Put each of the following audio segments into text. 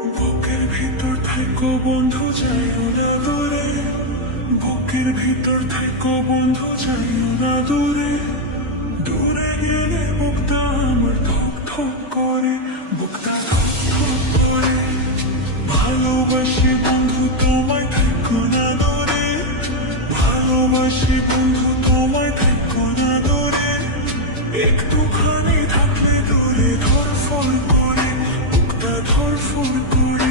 বুকের ভিতর থাকো বন্ধু যাইও না দূরে, বুকের ভিতর থাকো বন্ধু যাইও না দূরে, দূরে গেলে বুকটা আমার ধক ধক করে, বুকটা ধক ধক করে। ভালোবাসি বন্ধু তোমায় থাকো না দূরে, ভালোবাসি বন্ধু তোমায় থাকো না দূরে, একটুখানি থাকলে দূরে ধরফর করে, বুকটা ধরফর করে।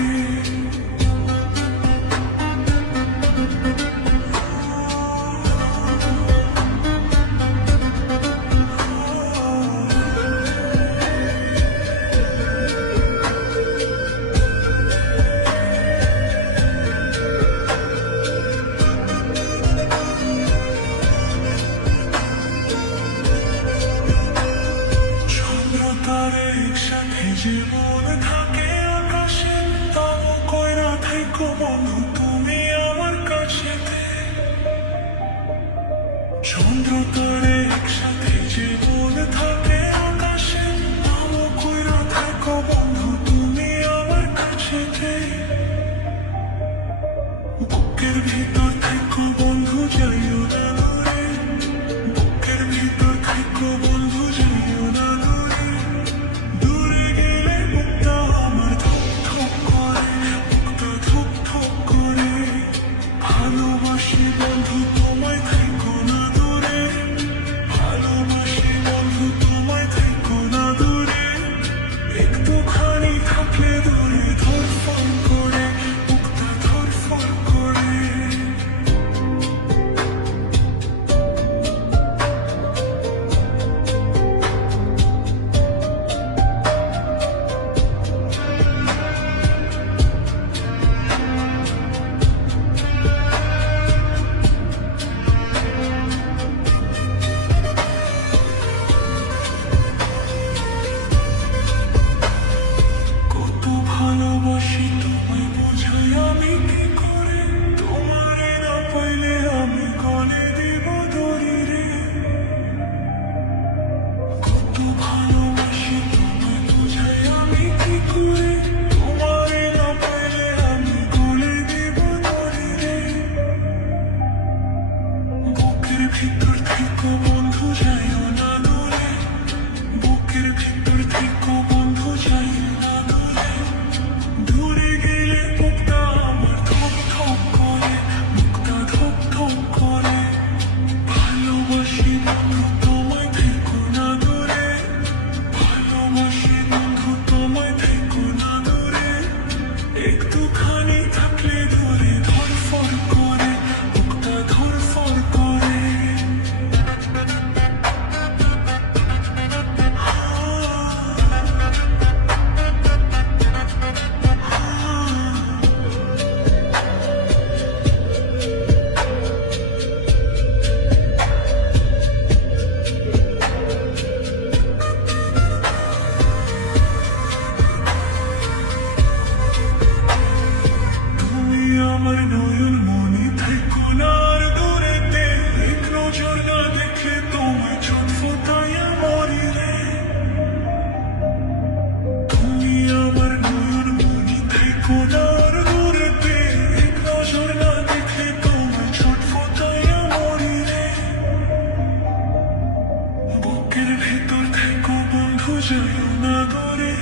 তারে একসাথে জীবন থাকে আকাশে, তাও কইরা থাইকো বন্ধু তুমি আমার কাছেতে। চন্দ্র তারে একসাথে জীবন থাকে আকাশে, তাও কইরা থাইকো বন্ধু তুমি আমার কাছেতে। বুকের ভিতর থাইকো বন্ধু যাইও না দূরে, বুকের ভিতর থাইকো বন্ধু যাইও না দূরে, দূরে গেলে বুকটা আমার ধক ধক করে, বুকটা ধক ধক করে। ভালোবাসি বন্ধু তোমায় থাইকো না দূরে, ভালোবাসি বন্ধু তোমায় থাইকো না দূরে, একটুখানি থাকলে দূরে ধরফর করে, বুকটা ধরফর করে। কত ভালোবাসি তোমায় বোঝাই আমি কি করে, তোমারে না পাইলে আমি গলে দিব দড়ি রে। কত ভালোবাসি তোমায় বোঝাই আমি কি করে, তোমারে না পাইলে আমি গলে দিব দড়ি রে। বুকের ভিতর থেকো বন্ধু যাইও না দূরে, বুকের ভিতর থেকো বন্ধু যাইও না দূরে, দূরে গেলে বুকটা আমার ধক ধক করে, বুকটা ধক ধক করে। ভালোবাসি বন্ধু তোমায় থেকো না দূরে, ভালোবাসি বন্ধু তোমায় থেকো না দূরে, একটুখানি থাকলে দূরে ধরফর করে, বুকটা ধরফর করে। তুমি আমার নয়ন মনে থাকো না আর দূরেতে, এক নজর না দেখলে তোমায় ছটফটাইয়া মরি রে। তুমি আমার নয়ন মনে থাকো না আর দূরেতে, এক নজর না দেখলে তোমায় ছটফটাইয়া মরি রে। বুকের ভিতর থেকো বন্ধু যাইও না দূরে,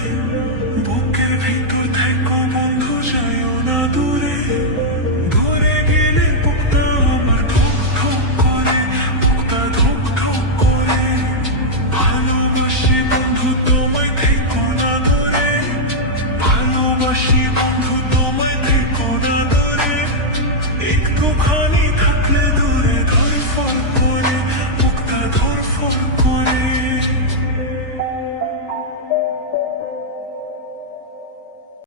বুকের ভিতর থেকো বন্ধু যাইও না দূরে, দূরে গেলে বুকটা আমার ধক ধক করে, বুকটা ধক ধক করে। ভালোবাসি বন্ধু তোমায় থেকো না দূরে, ভালোবাসি বন্ধু তোমায় থেকো না দূরে, একটুখানি